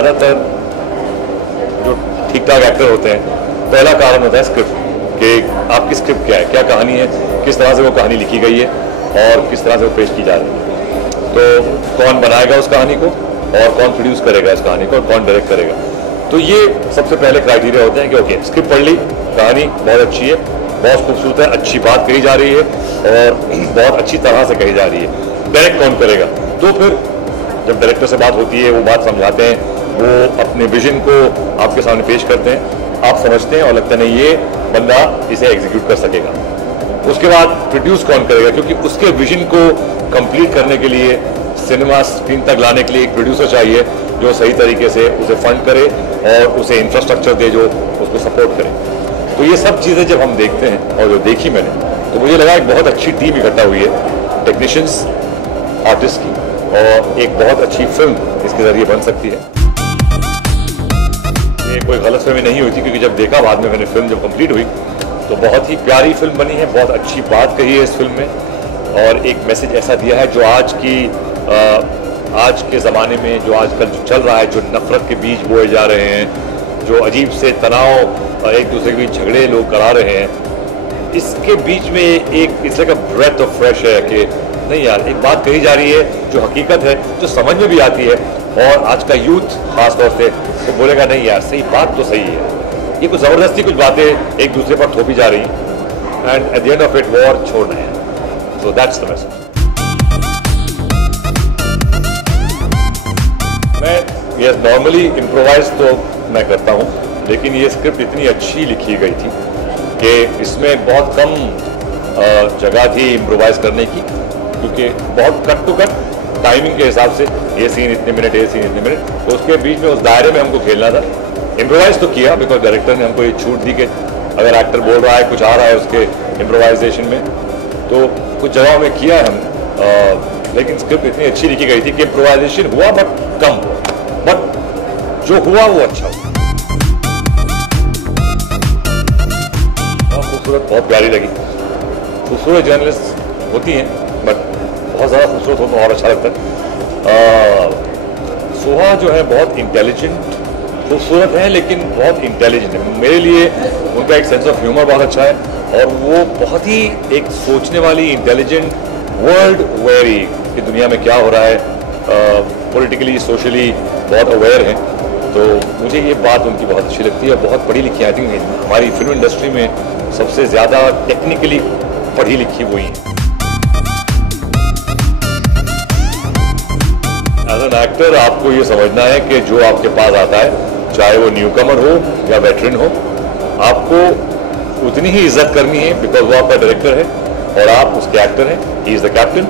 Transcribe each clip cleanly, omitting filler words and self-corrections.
ज़्यादातर जो ठीक ठाक एक्टर होते हैं, पहला कारण होता है स्क्रिप्ट, कि आपकी स्क्रिप्ट क्या है, क्या कहानी है, किस तरह से वो कहानी लिखी गई है और किस तरह से वो पेश की जा रही है। तो कौन बनाएगा उस कहानी को और कौन प्रोड्यूस करेगा इस कहानी को और कौन डायरेक्ट करेगा। तो ये सबसे पहले क्राइटेरिया होते हैं कि ओके, स्क्रिप्ट पढ़ ली, कहानी बहुत अच्छी है, बहुत खूबसूरत है, अच्छी बात कही जा रही है और बहुत अच्छी तरह से कही जा रही है। डायरेक्ट कौन करेगा? तो फिर जब डायरेक्टर से बात होती है, वो बात समझाते हैं, वो अपने विजन को आपके सामने पेश करते हैं, आप समझते हैं और लगता है नहीं ये बंदा इसे एग्जीक्यूट कर सकेगा। उसके बाद प्रोड्यूस कौन करेगा, क्योंकि उसके विजन को कंप्लीट करने के लिए, सिनेमा स्क्रीन तक लाने के लिए एक प्रोड्यूसर चाहिए जो सही तरीके से उसे फंड करे और उसे इंफ्रास्ट्रक्चर दे जो उसको सपोर्ट करे। तो ये सब चीज़ें जब हम देखते हैं और जो देखी मैंने, तो मुझे लगा एक बहुत अच्छी टीम इकट्ठा हुई है, टेक्नीशियंस, आर्टिस्ट की, और एक बहुत अच्छी फिल्म इसके जरिए बन सकती है। ये कोई गलतफहमी नहीं हुई थी, क्योंकि जब देखा बाद में मैंने फिल्म जब कंप्लीट हुई तो बहुत ही प्यारी फिल्म बनी है, बहुत अच्छी बात कही है इस फिल्म में और एक मैसेज ऐसा दिया है जो आज के ज़माने में जो आजकल जो चल रहा है, जो नफरत के बीज बोए जा रहे हैं, जो अजीब से तनाव एक दूसरे के बीच झगड़े लोग करा रहे हैं, इसके बीच में एक it's like a breath of fresh है कि नहीं यार, एक बात कही जा रही है जो हकीकत है, जो समझ में भी आती है और आज का यूथ खास तौर से तो बोलेगा नहीं यार सही बात तो सही है। ये कुछ ज़बरदस्ती कुछ बातें एक दूसरे पर थोपी जा रही and at the end of it war छोड़ना है। So that's the message. मैं ये नॉर्मली इम्प्रोवाइज तो मैं करता हूँ, लेकिन ये स्क्रिप्ट इतनी अच्छी लिखी गई थी कि इसमें बहुत कम जगह थी इम्प्रोवाइज करने की, क्योंकि बहुत कट टू कट टाइमिंग के हिसाब से ये सीन इतने मिनट, ये सीन इतने मिनट, तो उसके बीच में उस दायरे में हमको खेलना था। इम्प्रोवाइज तो किया बिकॉज डायरेक्टर ने हमको ये छूट दी कि अगर एक्टर बोल रहा है कुछ आ रहा है उसके इम्प्रोवाइजेशन में, तो कुछ जगहों में किया हम, लेकिन स्क्रिप्ट इतनी अच्छी लिखी गई थी कि इम्प्रोवाइजेशन हुआ बट कम हुआ, बट जो हुआ वो अच्छा हुआ। बहुत खूबसूरत, बहुत प्यारी लगी। खूबसूरत जर्नलिस्ट होती हैं बट बहुत ज़्यादा खूबसूरत हो तो और अच्छा लगता है। सोहा जो है बहुत इंटेलिजेंट, खूबसूरत है लेकिन बहुत इंटेलिजेंट है। मेरे लिए उनका एक सेंस ऑफ ह्यूमर बहुत अच्छा है और वो बहुत ही एक सोचने वाली, इंटेलिजेंट, वर्ल्ड वेरी कि दुनिया में क्या हो रहा है, पॉलिटिकली, सोशली बहुत अवेयर हैं। तो मुझे ये बात उनकी बहुत अच्छी लगती है। बहुत पढ़ी लिखी, आई थिंक हमारी फिल्म इंडस्ट्री में सबसे ज़्यादा टेक्निकली पढ़ी लिखी वही है। एज एन एक्टर आपको ये समझना है कि जो आपके पास आता है, चाहे वो न्यू कमर हो या वेटरन हो, आपको उतनी ही इज्जत करनी है बिकॉज वो आपका डायरेक्टर है और आप उसके एक्टर हैं, ही इज़ द कैप्टन।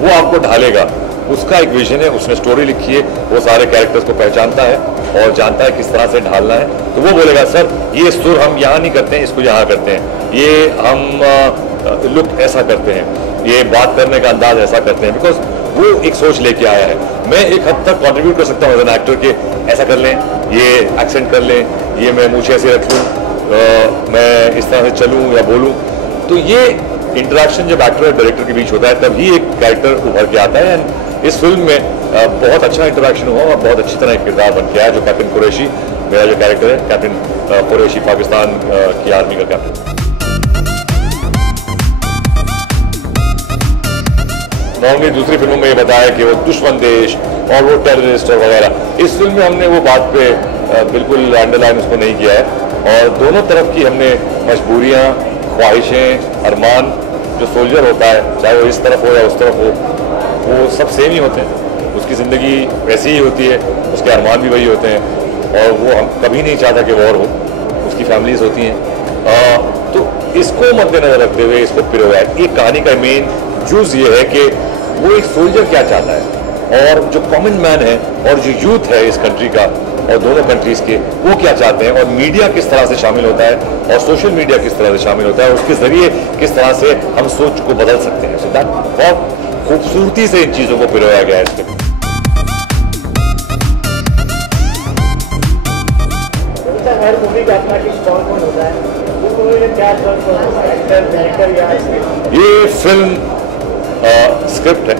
वो आपको ढालेगा, उसका एक विजन है, उसने स्टोरी लिखी है, वो सारे कैरेक्टर्स को पहचानता है और जानता है किस तरह से ढालना है। तो वो बोलेगा सर ये सुर हम यहाँ नहीं करते हैं, इसको यहाँ करते हैं, ये हम लुक ऐसा करते हैं, ये बात करने का अंदाज ऐसा करते हैं, बिकॉज वो एक सोच लेके आया है। मैं एक हद तक कंट्रीब्यूट कर सकता हूँ एज एन एक्टर के ऐसा कर लें, ये एक्सेंट कर लें, ये मैं मुझे ऐसे रख लूँ, मैं इस तरह से चलूँ या बोलूँ। तो ये इंटरेक्शन जब एक्टर और डायरेक्टर के बीच होता है तभी एक कैरेक्टर उभर के आता है। एंड इस फिल्म में बहुत अच्छा इंटरेक्शन हुआ और बहुत अच्छी तरह एक किरदार बन के आया जो कैप्टन कुरैशी, मेरा जो कैरेक्टर है कैप्टन कुरैशी, पाकिस्तान की आर्मी का कैप्टन। नॉर्मली दूसरी फिल्मों में ये बताया कि वो दुश्मन देश और वो टेररिस्ट और वगैरह, इस फिल्म में हमने वो बात पे बिल्कुल अंडरलाइन उसको नहीं किया है और दोनों तरफ की हमने मजबूरियाँ, ख्वाहिशें, अरमान, जो सोल्जर होता है चाहे वो इस तरफ हो या उस तरफ हो, वो सब सेम ही होते हैं। उसकी ज़िंदगी वैसी ही होती है, उसके अरमान भी वही होते हैं और वो हम कभी नहीं चाहता कि वॉर हो, उसकी फैमिलीज होती हैं। तो इसको मद्देनजर रखते हुए इसको पिरोया है। एक कहानी का मेन जूस ये है कि वो एक सोल्जर क्या चाहता है और जो कॉमन मैन है और जो यूथ है इस कंट्री का और दोनों कंट्रीज़ के, वो क्या चाहते हैं और मीडिया किस तरह से शामिल होता है और सोशल मीडिया किस तरह से शामिल होता है और उसके ज़रिए किस तरह से हम सोच को बदल सकते हैं। सो दैट बहुत खूबसूरती से इन चीज़ों को पिरोया गया है इसके। हर मूवी का अपना एक स्ट्रॉन्ग पॉइंट होता है, वो क्या एक्टर, डायरेक्टर या ये फिल्म स्क्रिप्ट है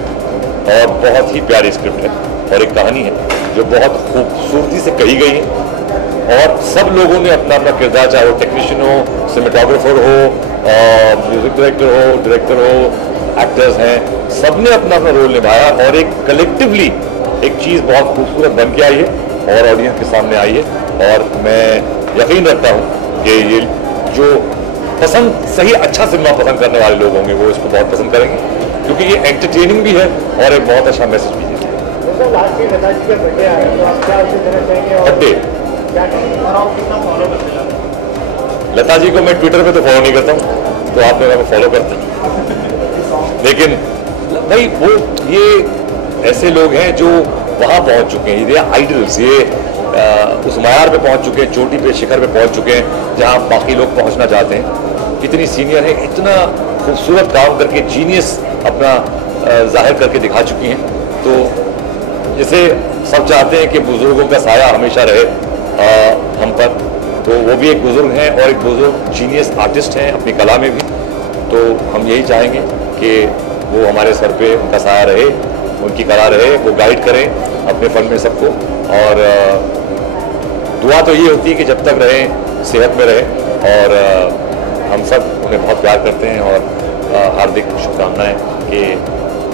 और बहुत ही प्यारी स्क्रिप्ट है और एक कहानी है जो बहुत खूबसूरती से कही गई हैं, और सब लोगों ने अपना अपना किरदार, चाहे वो टेक्नीशियन हो, सिनेमेटोग्राफर हो, म्यूजिक डायरेक्टर हो, एक्टर्स हैं, सब ने अपना अपना रोल निभाया और एक कलेक्टिवली एक चीज़ बहुत खूबसूरत बन के आई है और ऑडियंस के सामने आई है। और मैं यकीन रखता हूँ कि ये जो पसंद सही अच्छा सिनेमा पसंद करने वाले लोग होंगे वो इसको बहुत पसंद करेंगे, क्योंकि ये एंटरटेनिंग भी है और एक बहुत अच्छा मैसेज भी है। लास्ट ईयर लता जी का बर्थडे आया तो आप क्या उसे देना चाहेंगे और बर्थडे क्या और आप कितना फॉलो करते हैं? लता जी को मैं ट्विटर पे तो फॉलो नहीं करता हूँ, तो आप मेरा फॉलो करते हैं, लेकिन भाई वो ये ऐसे लोग हैं जो वहाँ पहुँच चुके हैं, ये आइडल्स, ये उस मयार पे पहुँच चुके हैं, चोटी पे शिखर पे पहुँच चुके हैं जहाँ बाकी लोग पहुँचना चाहते हैं। इतनी सीनियर है, इतना खूबसूरत काम करके जीनियस अपना जाहिर करके दिखा चुकी हैं। तो जैसे सब चाहते हैं कि बुजुर्गों का साया हमेशा रहे हम पर, तो वो भी एक बुजुर्ग हैं और एक बुजुर्ग जीनियस आर्टिस्ट हैं अपनी कला में भी। तो हम यही चाहेंगे कि वो हमारे सर पे उनका साया रहे, उनकी कला रहे, वो गाइड करें अपने फन में सबको। और दुआ तो ये होती है कि जब तक रहें सेहत में रहें, और हम सब उन्हें बहुत प्यार करते हैं और हार्दिक शुभकामनाएं कि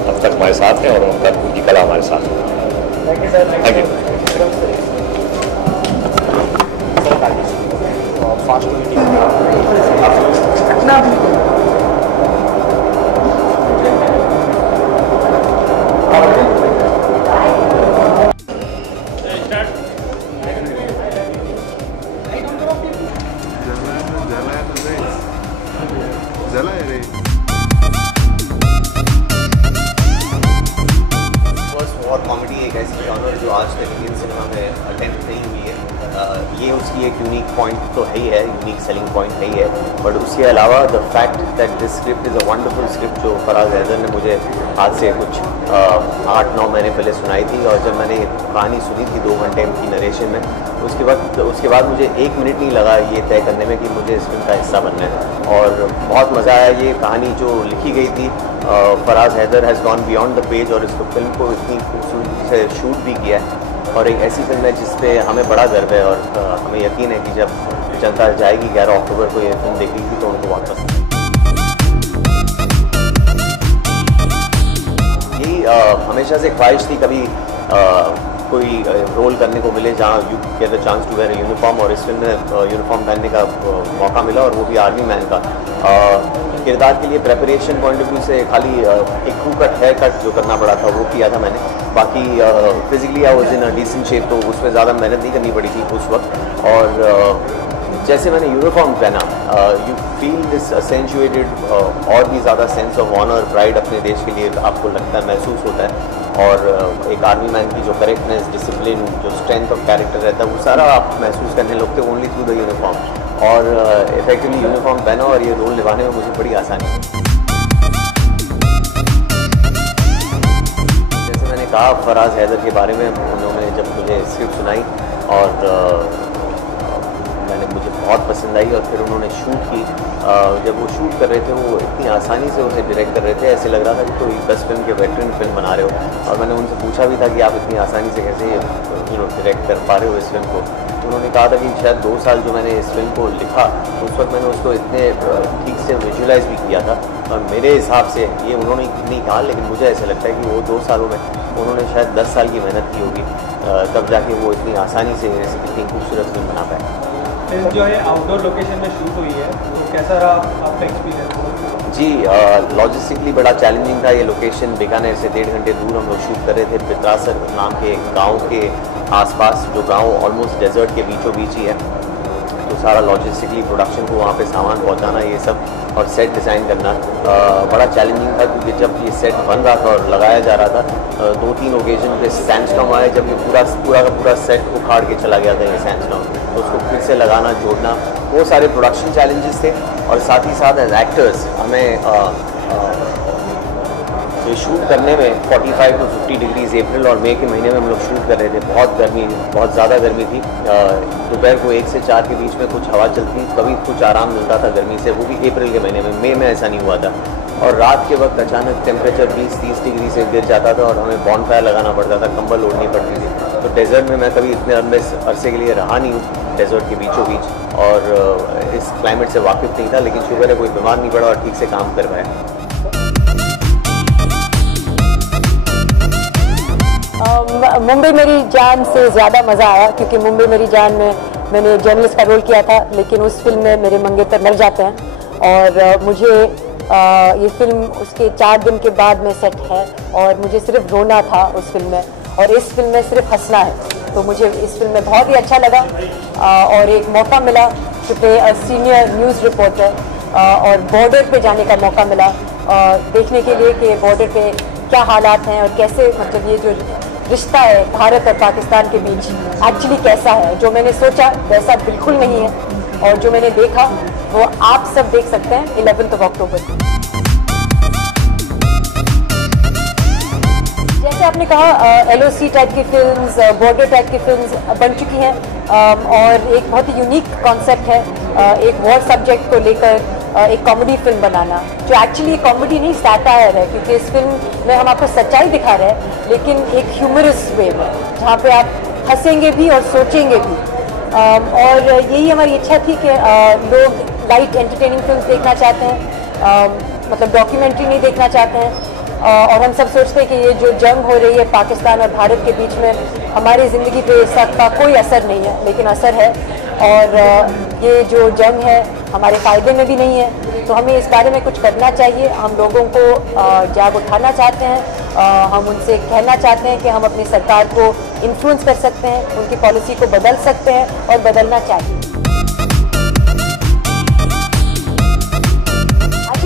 अब तक हमारे साथ हैं और उनकी कला हमारे साथ है। Thank you sir. Thank you. Fast meeting और कॉमेडी एक ऐसी जॉनर जो आज तक इंडियन सिनेमा में अटेम्प्ट नहीं हुई है। ये उसकी एक यूनिक पॉइंट तो है ही है, यूनिक सेलिंग पॉइंट है ही है, बट उसके अलावा the fact that this script is a wonderful script जो फराज हैदर ने मुझे आज से कुछ 8-9 महीने पहले सुनाई थी, और जब मैंने कहानी सुनी थी 2 घंटे की नरेशन में, उसके बाद मुझे 1 मिनट नहीं लगा ये तय करने में कि मुझे इस फिल्म का हिस्सा बनना है। और बहुत मज़ा आया। ये कहानी जो लिखी गई थी, Faraz Haider has gone beyond the page, और इसको फिल्म को इतनी खूबसूरती से शूट भी किया है, और एक ऐसी फिल्म है जिस पे हमें बड़ा गर्व है, और हमें यकीन है कि जब जनता जाएगी 11 अक्टूबर को ये फिल्म देखेगी तो उनको बहुत पसंद यही हमेशा से ख्वाहिश थी कभी कोई रोल करने को मिले जहाँ you get the chance to wear uniform, और इस फिल्म में यूनिफॉर्म पहनने का मौका मिला, और वो भी आर्मी मैन का। किरदार के लिए प्रेपरेशन पॉइंट ऑफ व्यू से खाली एक क्रू कट हेयर कट जो करना पड़ा था वो किया था मैंने, बाकी physically I was in a decent shape, तो उसमें ज़्यादा मेहनत नहीं करनी पड़ी थी उस वक्त। और जैसे मैंने यूनिफॉर्म पहना, यू फील दिस असेंचुएटेड और भी ज़्यादा सेंस ऑफ ऑनर, प्राइड अपने देश के लिए आपको लगता है, महसूस होता है। और एक आर्मी मैन की जो करेक्टनेस, डिसिप्लिन, जो स्ट्रेंथ ऑफ कैरेक्टर रहता है, वो सारा आप महसूस करने लगते हो ओनली थ्रू द यूनिफॉर्म। और इफेक्टिवली यूनिफॉर्म पहना और ये रोल निभाने में मुझे बड़ी आसानी है। जैसे मैंने कहा फराज हैदर के बारे में, उन्होंने जब मुझे स्क्रिप्ट सुनाई और मुझे बहुत पसंद आई, और फिर उन्होंने शूट की। जब वो शूट कर रहे थे वो इतनी आसानी से उसे डायरेक्ट कर रहे थे, ऐसे लग रहा था कि कोई 10 फिल्म के वेटरन फिल्म बना रहे हो। और मैंने उनसे पूछा भी था कि आप इतनी आसानी से कैसे डायरेक्ट कर पा रहे हो इस फिल्म को। उन्होंने कहा था कि शायद 2 साल जो मैंने इस फिल्म को लिखा, तो उस वक्त मैंने उसको इतने ठीक से विजुअलाइज भी किया था, और मेरे हिसाब से ये उन्होंने नहीं कहा, लेकिन मुझे ऐसा लगता है कि वो 2 सालों में उन्होंने शायद 10 साल की मेहनत की होगी, तब जाके वो इतनी आसानी से इतनी खूबसूरत फिल्म बना पाए। फिल्म जो है आउटडोर लोकेशन में शूट हुई है, तो कैसा रहा आपका एक्सपीरियंस? जी, लॉजिस्टिकली बड़ा चैलेंजिंग था। ये लोकेशन बीकानेर से 1.5 घंटे दूर हम लोग शूट कर रहे थे, पित्रासर नाम के गांव के आसपास, जो गांव ऑलमोस्ट डेजर्ट के बीचों बीच ही है। तो सारा लॉजिस्टिकली प्रोडक्शन को वहाँ पे सामान पहुँचाना, ये सब, और सेट डिज़ाइन करना बड़ा चैलेंजिंग था, क्योंकि जब ये सेट बन रहा था और लगाया जा रहा था, 2-3 ओकेजन पे सैंडस्टॉर्म आए, जब ये पूरा का पूरा सेट उखाड़ के चला गया था ये सैंडस्टॉर्म, तो उसको फिर से लगाना, जोड़ना, वो सारे प्रोडक्शन चैलेंजेस थे। और साथ ही साथ एज एक्टर्स हमें ये शूट करने में 45 to 50 डिग्रीज अप्रैल और मई के महीने में हम लोग शूट कर रहे थे। बहुत ज़्यादा गर्मी थी। दोपहर को 1 से 4 के बीच में कुछ हवा चलती, कभी कुछ आराम मिलता था गर्मी से, वो भी अप्रैल के महीने में। मई में ऐसा नहीं हुआ था। और रात के वक्त अचानक टेम्परेचर 20-30 डिग्री से गिर जाता था और हमें बॉनफायर लगाना पड़ता था, कंबल ओढ़नी पड़ती थी। तो डेजर्ट में मैं कभी इतने लंबे अरसे के लिए रहा नहीं हूँ, डेजर्ट के बीचों बीच, और इस क्लाइमेट से वाकिफ़ नहीं था, लेकिन शुक्र है कोई बीमार नहीं पड़ा और ठीक से काम कर पाया। मुंबई मेरी जान से ज़्यादा मज़ा आया, क्योंकि मुंबई मेरी जान में मैंने जर्नलिस्ट का रोल किया था, लेकिन उस फिल्म में मेरे मंगेतर मर जाते हैं और मुझे ये फिल्म उसके 4 दिन के बाद में सेट है और मुझे सिर्फ रोना था उस फिल्म में, और इस फिल्म में सिर्फ हंसना है। तो मुझे इस फिल्म में बहुत ही अच्छा लगा और एक मौका मिला to play a senior news reporter, और बॉर्डर पे जाने का मौका मिला देखने के लिए कि बॉर्डर पे क्या हालात हैं और कैसे, मतलब ये जो रिश्ता है भारत और पाकिस्तान के बीच एक्चुअली कैसा है। जो मैंने सोचा वैसा बिल्कुल नहीं है, और जो मैंने देखा वो आप सब देख सकते हैं 11 अक्टूबर। जैसे आपने कहा LOC टाइप की फिल्म्स, बॉर्डर टाइप की फिल्म्स बन चुकी हैं, और एक बहुत ही यूनिक कॉन्सेप्ट है एक वॉर सब्जेक्ट को लेकर एक कॉमेडी फिल्म बनाना, जो एक्चुअली कॉमेडी नहीं सैटायर है, क्योंकि इस फिल्म में हम आपको सच्चाई दिखा रहे हैं, लेकिन एक ह्यूमरस वे में, जहाँ पे आप हंसेंगे भी और सोचेंगे भी। और यही हमारी इच्छा थी कि लोग लाइट एंटरटेनिंग फिल्म देखना चाहते हैं, मतलब डॉक्यूमेंट्री नहीं देखना चाहते हैं, और हम सब सोचते हैं कि ये जो जंग हो रही है पाकिस्तान और भारत के बीच में, हमारी ज़िंदगी पे इसका कोई असर नहीं है, लेकिन असर है, और ये जो जंग है हमारे फ़ायदे में भी नहीं है। तो हमें इस बारे में कुछ करना चाहिए। हम लोगों को जाग उठाना चाहते हैं, हम उनसे कहना चाहते हैं कि हम अपनी सरकार को इन्फ्लुएंस कर सकते हैं, उनकी पॉलिसी को बदल सकते हैं और बदलना चाहिए।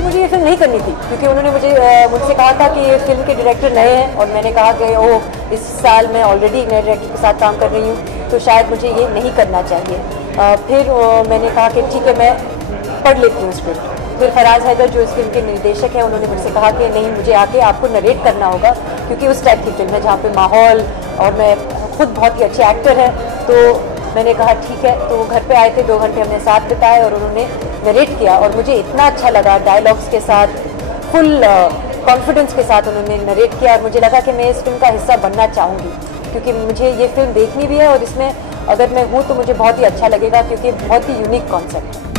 मुझे ये फिल्म नहीं करनी थी, क्योंकि उन्होंने मुझसे कहा था कि ये फिल्म के डायरेक्टर नए हैं, और मैंने कहा कि ओह इस साल मैं ऑलरेडी नए डायरेक्टर के साथ काम कर रही हूँ, तो शायद मुझे ये नहीं करना चाहिए। फिर मैंने कहा कि ठीक है मैं पढ़ लेती हूँ स्क्रिप्ट। फिर फराज हैदर जो इस फिल्म के निर्देशक हैं, उन्होंने मुझसे कहा कि नहीं, मुझे आके आपको नरेट करना होगा, क्योंकि उस टाइप की फिल्म है जहाँ पे माहौल, और मैं खुद बहुत ही अच्छे एक्टर हैं। तो मैंने कहा ठीक है। तो वो घर पे आए थे, 2 घंटे हमने साथ बिताए और उन्होंने नरेट किया, और मुझे इतना अच्छा लगा, डायलॉग्स के साथ फुल कॉन्फिडेंस के साथ उन्होंने नरेट किया, और मुझे लगा कि मैं इस फिल्म का हिस्सा बनना चाहूँगी, क्योंकि मुझे ये फिल्म देखनी भी है, और इसमें अगर मैं हूँ तो मुझे बहुत ही अच्छा लगेगा, क्योंकि बहुत ही यूनिक कॉन्सेप्ट है।